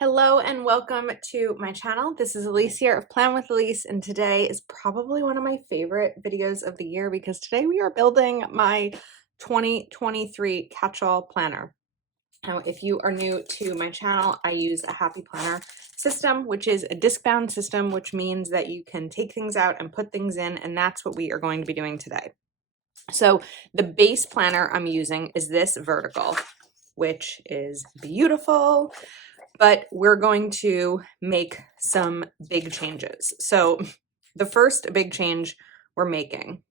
Hello and welcome to my channel. This is Elise here of Plan with Elise, and today is probably one of my favorite videos of the year because today we are building my 2023 Catchall planner. Now, if you are new to my channel, I use a happy planner system, which is a disc-bound system, which means that you can take things out and put things in, and that's what we are going to be doing today. So the base planner I'm using is this vertical, which is beautiful. But we're going to make some big changes. So the first big change we're making,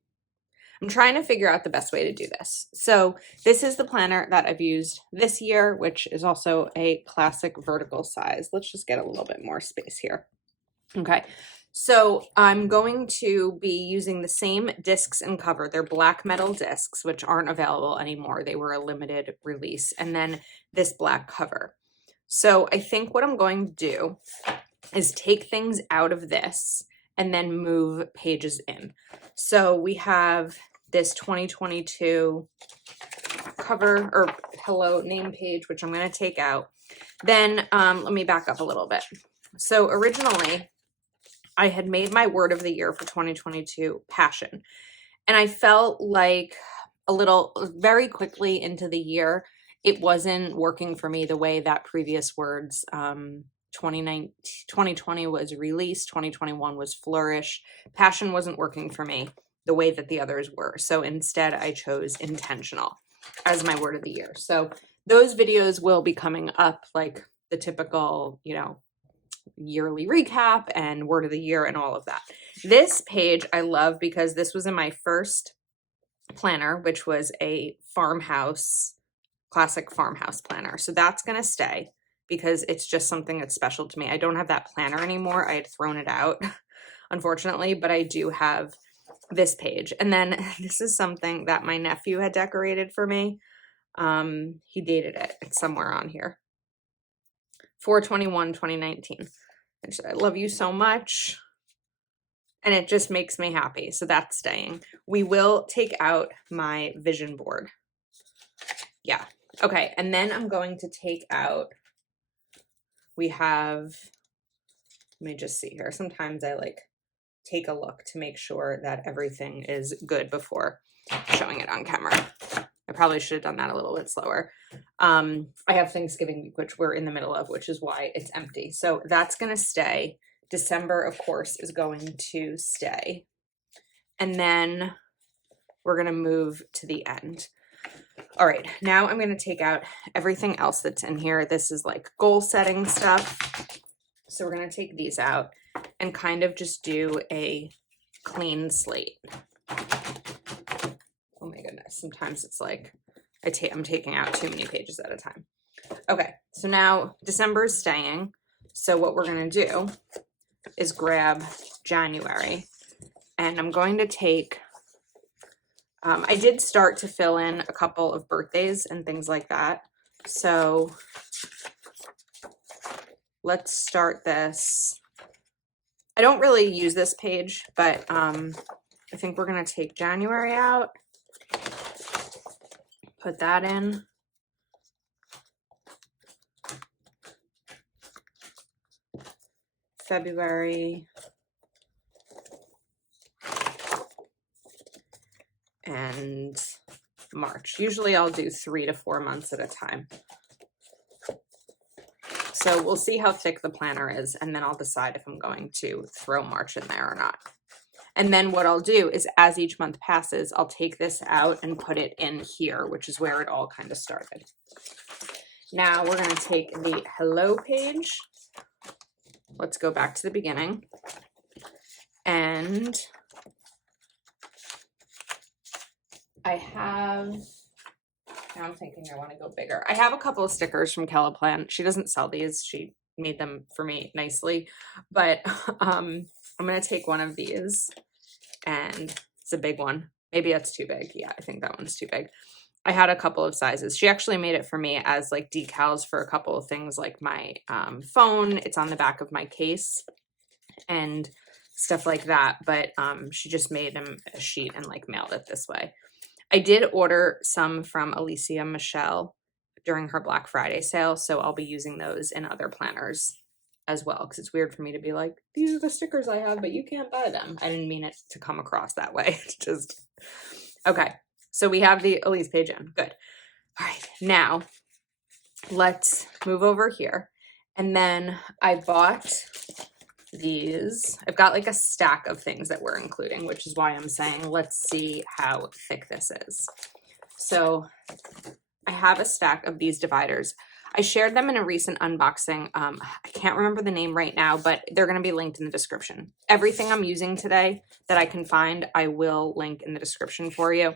I'm trying to figure out the best way to do this. So this is the planner that I've used this year, which is also a classic vertical size. Let's just get a little bit more space here. Okay, so I'm going to be using the same discs and cover. They're black metal discs, which aren't available anymore. They were a limited release. And then this black cover. So I think what I'm going to do is take things out of this and then move pages in. So we have this 2022 cover or hello name page, which I'm going to take out. Then let me back up a little bit. So originally I had made my word of the year for 2022 passion. And I felt like very quickly into the year, it wasn't working for me the way that previous words, 2020 was release, 2021 was flourish. Passion wasn't working for me the way that the others were. So instead I chose intentional as my word of the year. So those videos will be coming up like the typical, yearly recap and word of the year and all of that. This page I love because this was in my first planner, which was a classic farmhouse planner. So that's going to stay because it's just something that's special to me. I don't have that planner anymore. I had thrown it out, unfortunately, but I do have this page. And then this is something that my nephew had decorated for me. He dated it. It's somewhere on here. 4/21/2019. And I love you so much. And it just makes me happy. So that's staying. We will take out my vision board. Yeah. Okay. And then I'm going to take out, let me just see here. Sometimes I take a look to make sure that everything is good before showing it on camera. I probably should have done that a little bit slower. I have Thanksgiving week, which we're in the middle of, which is why it's empty. So that's going to stay. December, of course, is going to stay. And then we're going to move to the end. All right, now I'm going to take out everything else that's in here. This is like goal setting stuff. So we're going to take these out and kind of just do a clean slate. Oh my goodness, sometimes it's like I'm taking out too many pages at a time. Okay, so now December is staying. So what we're going to do is grab January, and I'm going to take, I did start to fill in a couple of birthdays and things like that. So let's start this. I don't really use this page, but I think we're going to take January out, put that in. February. And March. Usually I'll do 3 to 4 months at a time. So we'll see how thick the planner is, and then I'll decide if I'm going to throw March in there or not. And then what I'll do is as each month passes, I'll take this out and put it in here, which is where it all kind of started. Now we're going to take the hello page. Let's go back to the beginning. And now I'm thinking I want to go bigger. I have a couple of stickers from Catchall. She doesn't sell these. She made them for me nicely, but I'm going to take one of these, and it's a big one. Maybe that's too big. Yeah, I think that one's too big. I had a couple of sizes. She actually made it for me as like decals for a couple of things like my phone. It's on the back of my case and stuff like that. But she just made them a sheet and like mailed it this way. I did order some from Alicia Michelle during her Black Friday sale. So I'll be using those in other planners as well, because it's weird for me to be like, these are the stickers I have, but you can't buy them. I didn't mean it to come across that way. It's just, okay. So we have the Elise page in, good. All right, now let's move over here. And then I bought these. I've got like a stack of things that we're including, which is why I'm saying, let's see how thick this is. So I have a stack of these dividers. I shared them in a recent unboxing. I can't remember the name right now, but they're going to be linked in the description. Everything I'm using today that I can find, I will link in the description for you.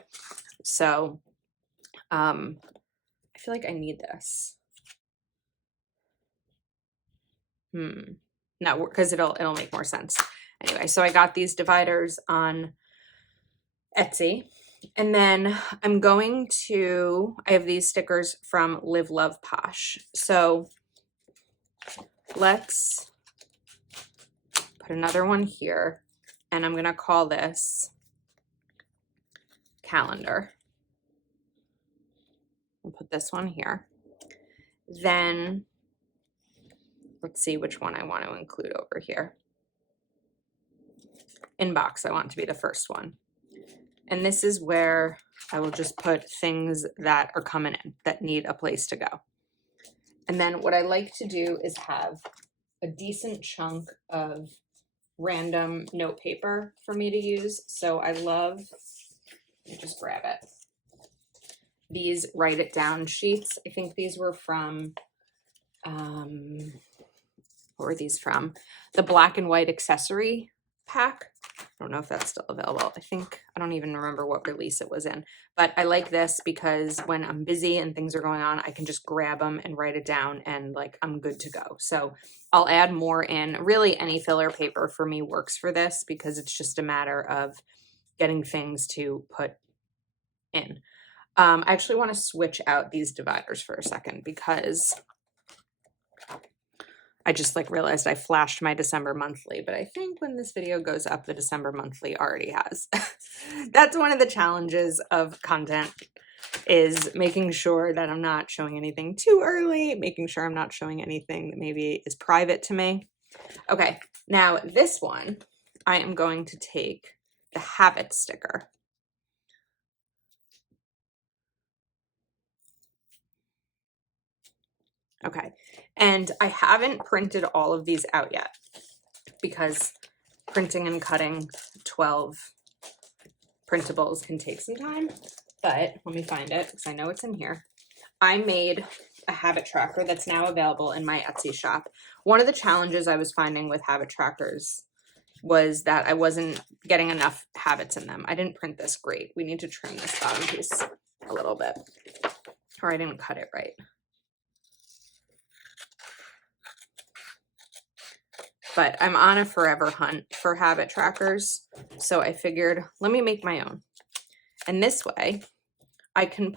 So I feel like I need this. No, because it'll make more sense. Anyway, so I got these dividers on Etsy. And then I'm going to, I have these stickers from Live Love Posh. So let's put another one here, and I'm going to call this calendar. I'll put this one here. Then let's see which one I want to include over here. Inbox, I want to be the first one. And this is where I will just put things that are coming in that need a place to go. And then what I like to do is have a decent chunk of random note paper for me to use. So I love, let me just grab it, these write it down sheets. I think these were from, what were these from? The Black and White Accessory Pack. I don't know if that's still available. I don't even remember what release it was in, but I like this because when I'm busy and things are going on, I can just grab them and write it down and like I'm good to go. So I'll add more in. Really any filler paper for me works for this because it's just a matter of getting things to put in. I actually want to switch out these dividers for a second because I just like realized I flashed my December monthly, but I think when this video goes up, the December monthly already has. That's one of the challenges of content, is making sure that I'm not showing anything too early, making sure I'm not showing anything that maybe is private to me. Okay, now this one, I am going to take the habit sticker. Okay, and I haven't printed all of these out yet because printing and cutting 12 printables can take some time, but let me find it because I know it's in here. I made a habit tracker that's now available in my Etsy shop. One of the challenges I was finding with habit trackers was that I wasn't getting enough habits in them. I didn't print this great. We need to trim this bottom piece a little bit, or I didn't cut it right. But I'm on a forever hunt for habit trackers. So I figured, let me make my own. And this way I can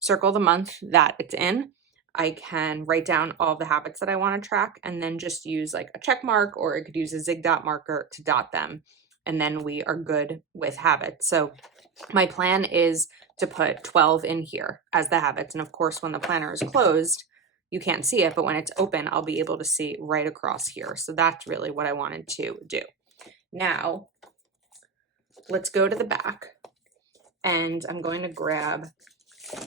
circle the month that it's in. I can write down all the habits that I want to track and then just use like a check mark, or I could use a zig dot marker to dot them. And then we are good with habits. So my plan is to put 12 in here as the habits. And of course, when the planner is closed, you can't see it, but when it's open, I'll be able to see right across here. So that's really what I wanted to do. Now, let's go to the back, and I'm going to grab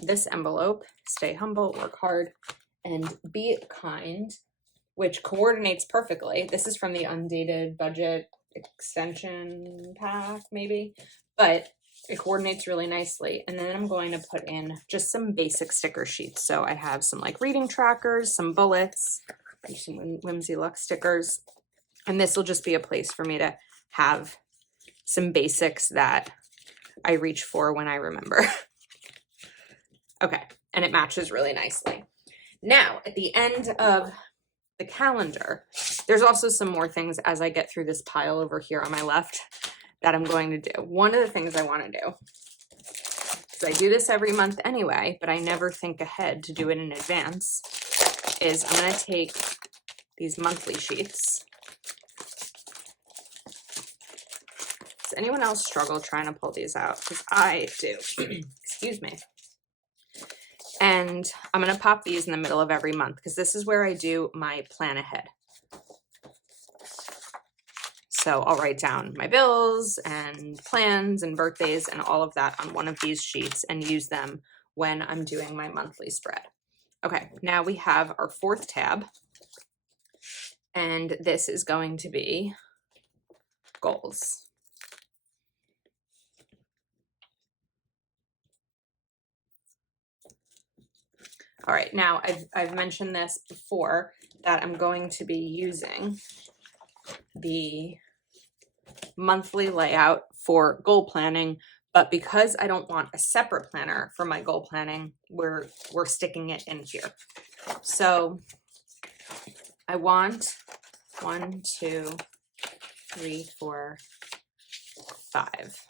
this envelope, stay humble, work hard, and be kind, which coordinates perfectly. This is from the Undated Budget Extension Pack, maybe, but it coordinates really nicely. And then I'm going to put in just some basic sticker sheets. So I have some like reading trackers, some bullets, and some Whimsy Luck stickers. And this will just be a place for me to have some basics that I reach for when I remember. Okay, and it matches really nicely. Now, at the end of the calendar, there's also some more things as I get through this pile over here on my left that I'm going to do. One of the things I want to do, because I do this every month anyway, but I never think ahead to do it in advance, is I'm going to take these monthly sheets. Does anyone else struggle trying to pull these out? Because I do. Excuse me. And I'm going to pop these in the middle of every month because this is where I do my plan ahead. So I'll write down my bills and plans and birthdays and all of that on one of these sheets and use them when I'm doing my monthly spread. Okay, now we have our fourth tab, and this is going to be goals. All right, now I've mentioned this before that I'm going to be using the monthly layout for goal planning, but because I don't want a separate planner for my goal planning, we're sticking it in here. So I want 1, 2, 3, 4, 5.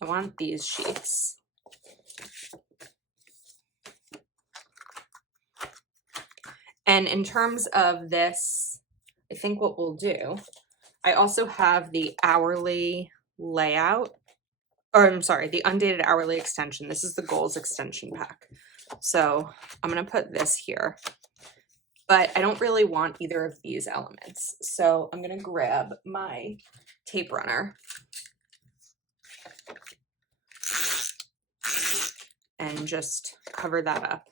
I want these sheets. And in terms of this, I think what we'll do, I also have the hourly layout, or I'm sorry, the undated hourly extension. This is the goals extension pack. So I'm going to put this here, but I don't really want either of these elements. So I'm going to grab my tape runner and just cover that up,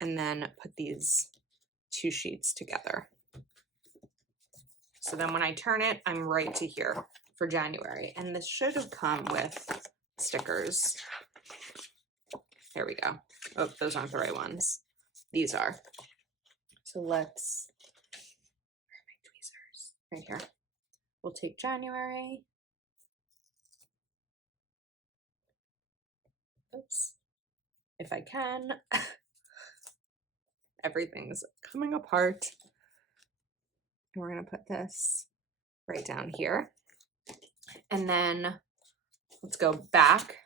and then put these two sheets together. So then when I turn it, I'm right to here for January. And this should have come with stickers. There we go. Oh, those aren't the right ones. These are. So let's, where are my tweezers? Right here. We'll take January. Oops. If I can. Everything's coming apart. And we're going to put this right down here. And then let's go back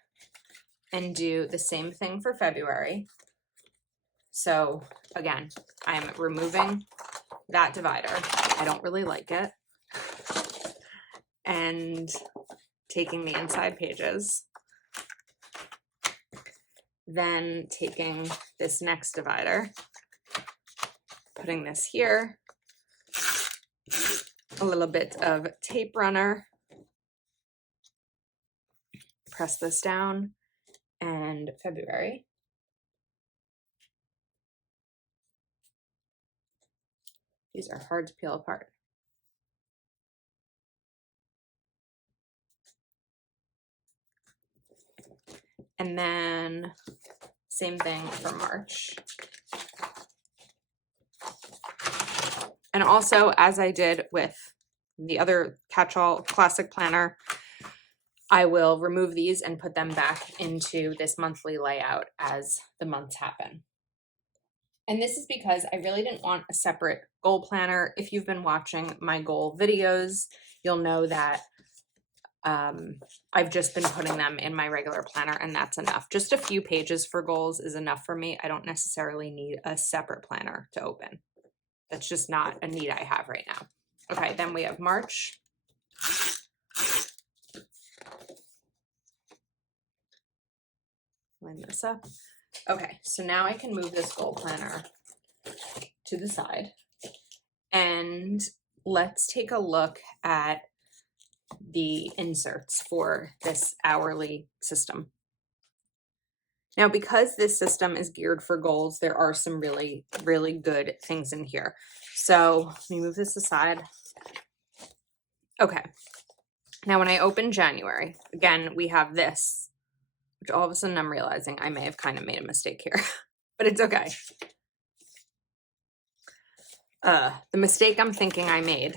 and do the same thing for February. So again, I'm removing that divider. I don't really like it. And taking the inside pages. Then taking this next divider, putting this here, a little bit of tape runner, press this down, and February. These are hard to peel apart. And then same thing for March. And also, as I did with the other Catchall Classic Planner, I will remove these and put them back into this monthly layout as the months happen. And this is because I really didn't want a separate goal planner. If you've been watching my goal videos, you'll know that I've just been putting them in my regular planner, and that's enough. Just a few pages for goals is enough for me. I don't necessarily need a separate planner to open. That's just not a need I have right now. Okay, then we have March. Line this up. Okay, so now I can move this goal planner to the side, and let's take a look at the inserts for this hourly system. Now, because this system is geared for goals, there are some really, really good things in here. So let me move this aside. Okay. Now, when I open January, again, we have this, which all of a sudden I'm realizing I may have kind of made a mistake here, but it's okay. The mistake I'm thinking I made,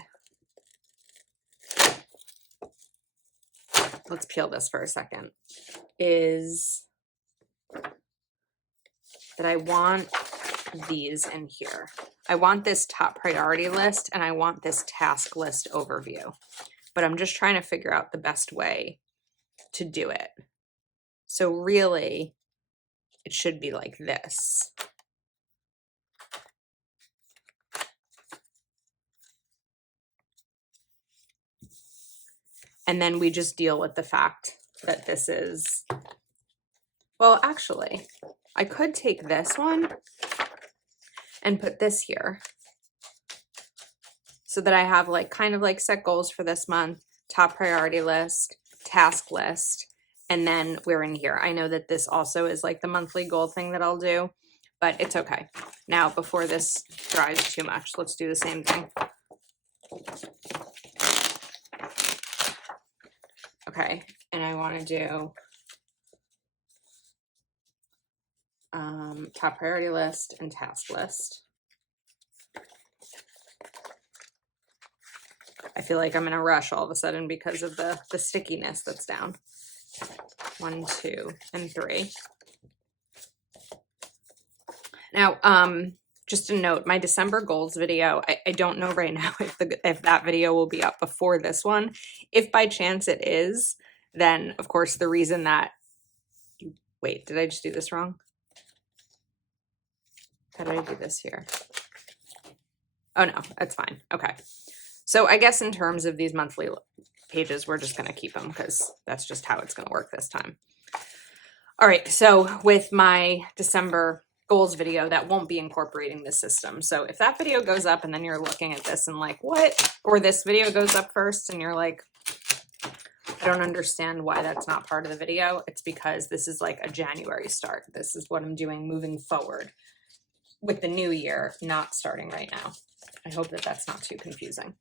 let's peel this for a second, is that I want these in here. I want this top priority list, and I want this task list overview, but I'm just trying to figure out the best way to do it. So really, it should be like this. And then we just deal with the fact that this is Well, actually, I could take this one and put this here so that I have like kind of like set goals for this month, top priority list, task list, and then we're in here. I know that this also is like the monthly goal thing that I'll do, but it's okay. Now, before this dries too much, let's do the same thing. Okay, and I want to do top priority list and task list. I feel like I'm in a rush all of a sudden because of the stickiness that's down. 1, 2, and 3. Now, just a note, my December goals video, I don't know right now if that video will be up before this one. If by chance it is, then of course the reason that, wait, did I just do this wrong? How did I do this here? Oh no, that's fine. Okay. So I guess in terms of these monthly pages, we're just going to keep them because that's just how it's going to work this time. All right. So with my December goals video, that won't be incorporating the system. So if that video goes up and then you're looking at this and like, what? Or this video goes up first and you're like, I don't understand why that's not part of the video. It's because this is like a January start. This is what I'm doing moving forward with the new year, not starting right now. I hope that that's not too confusing.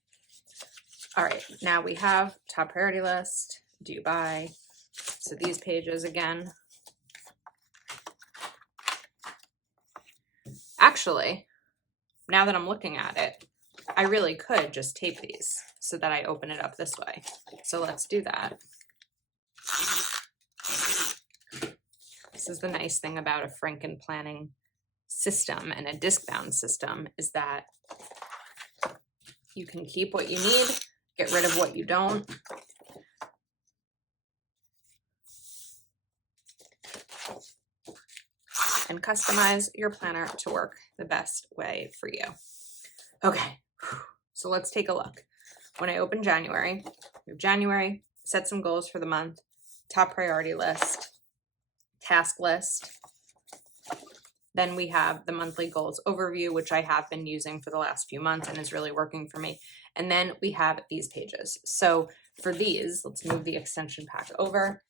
All right, now we have top priority list, due by. So these pages again. Actually, now that I'm looking at it, I really could just tape these so that I open it up this way. So let's do that. This is the nice thing about a Franken planning system and a disc-bound system is that you can keep what you need, get rid of what you don't. And customize your planner to work the best way for you. Okay, so let's take a look. When I open January, we have January, set some goals for the month, top priority list, task list. Then we have the monthly goals overview, which I have been using for the last few months and is really working for me. And then we have these pages. So for these, let's move the extension pack over.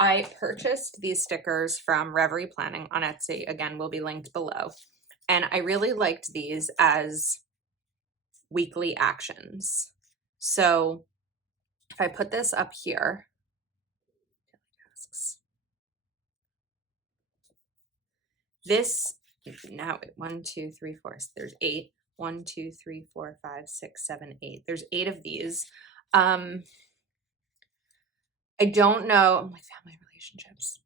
I purchased these stickers from Reverie Planning on Etsy. Again, will be linked below. And I really liked these as weekly actions. So if I put this up here, this now 1, 2, 3, 4. So there's 8. 1, 2, 3, 4, 5, 6, 7, 8. There's 8 of these. I don't know my family relationships.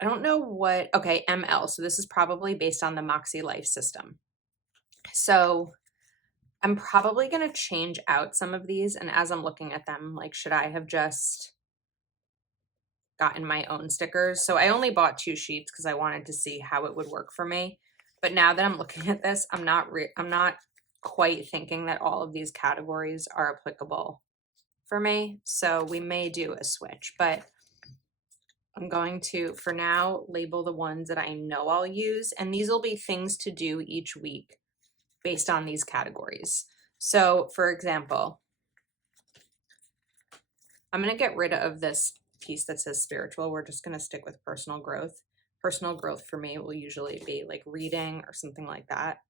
I don't know what. Okay, ML. So this is probably based on the Moxie Life system. So I'm probably going to change out some of these. And as I'm looking at them, like, should I have just gotten my own stickers? So I only bought 2 sheets because I wanted to see how it would work for me. But now that I'm looking at this, I'm not quite thinking that all of these categories are applicable for me. So we may do a switch, but I'm going to, for now, label the ones that I know I'll use. And these will be things to do each week based on these categories. So for example, I'm going to get rid of this piece that says spiritual. We're just going to stick with personal growth. Personal growth for me will usually be like reading or something like that.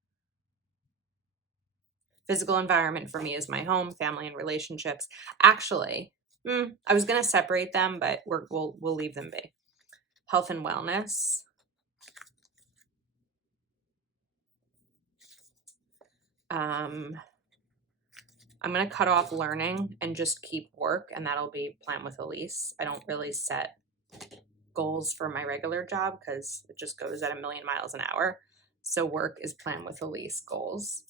Physical environment for me is my home, family, and relationships. Actually, I was going to separate them, but we'll leave them be. Health and wellness. I'm going to cut off learning and just keep work, and that'll be Plan with Elise. I don't really set goals for my regular job because it just goes at 1,000,000 miles an hour. So work is Plan with Elise goals.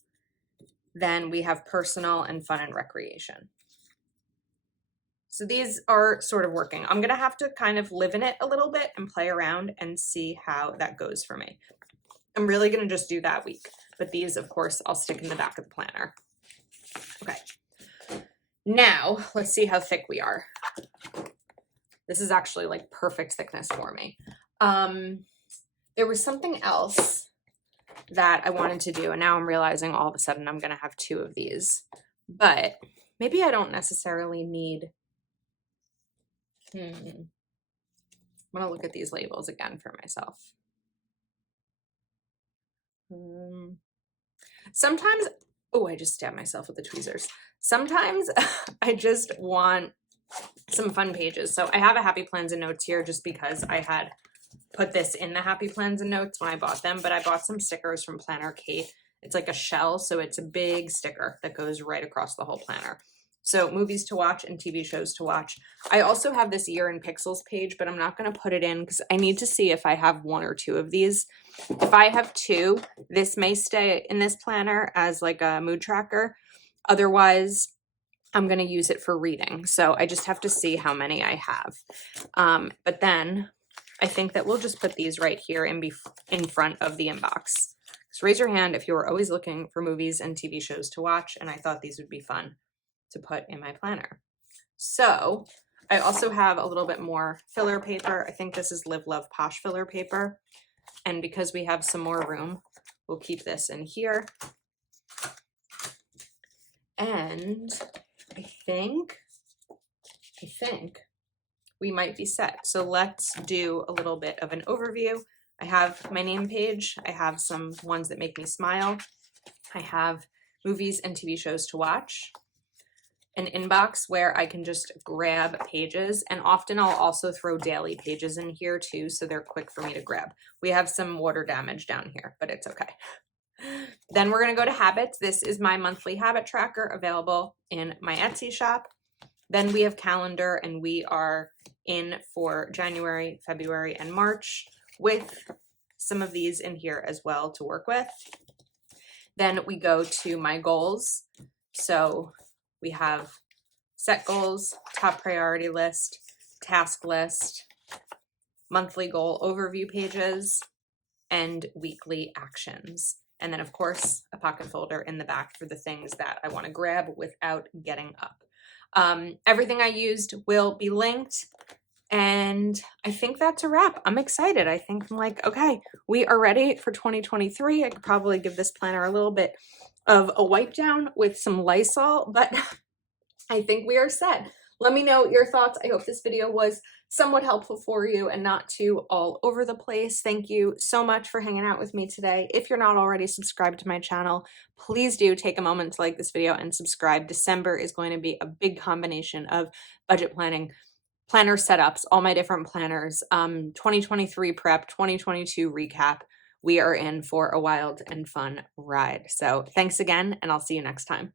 Then we have personal and fun and recreation. So these are sort of working. I'm going to have to kind of live in it a little bit and play around and see how that goes for me. I'm really going to just do that week. But these, of course, I'll stick in the back of the planner. Okay. Now, let's see how thick we are. This is actually like perfect thickness for me. There was something else that I wanted to do, and now I'm realizing all of a sudden I'm gonna have 2 of these, but maybe I don't necessarily need, I'm gonna look at these labels again for myself. Sometimes, oh, I just stabbed myself with the tweezers. Sometimes I just want some fun pages. So I have a Happy Plans and Notes here just because I had put this in the Happy Plans and Notes when I bought them, but I bought some stickers from Planner Kate. It's like a shell, so it's a big sticker that goes right across the whole planner. So movies to watch and TV shows to watch. I also have this Year in Pixels page, but I'm not going to put it in because I need to see if I have 1 or 2 of these. If I have 2, this may stay in this planner as like a mood tracker. Otherwise, I'm going to use it for reading. So I just have to see how many I have. But then I think that we'll just put these right here in front of the inbox. So raise your hand if you were always looking for movies and TV shows to watch, and I thought these would be fun to put in my planner. So I also have a little bit more filler paper. I think this is Live Love Posh filler paper. And because we have some more room, we'll keep this in here. And I think we might be set. So let's do a little bit of an overview. I have my name page. I have some ones that make me smile. I have movies and TV shows to watch. An inbox where I can just grab pages, and often I'll also throw daily pages in here too, so they're quick for me to grab. We have some water damage down here, but it's okay. Then we're going to go to habits. This is my monthly habit tracker available in my Etsy shop. Then we have calendar, and we are in for January, February, and March with some of these in here as well to work with. Then we go to my goals. So we have set goals, top priority list, task list, monthly goal overview pages, and weekly actions. And then, of course, a pocket folder in the back for the things that I want to grab without getting up. Everything I used will be linked. And I think that's a wrap. I'm excited. I think I'm like, okay, we are ready for 2023. I could probably give this planner a little bit of a wipe down with some Lysol, but I think we are set. Let me know your thoughts. I hope this video was somewhat helpful for you and not too all over the place. Thank you so much for hanging out with me today. If you're not already subscribed to my channel, please do take a moment to like this video and subscribe. December is going to be a big combination of budget planning, planner setups, all my different planners, 2023 prep, 2022 recap. We are in for a wild and fun ride. So thanks again, and I'll see you next time.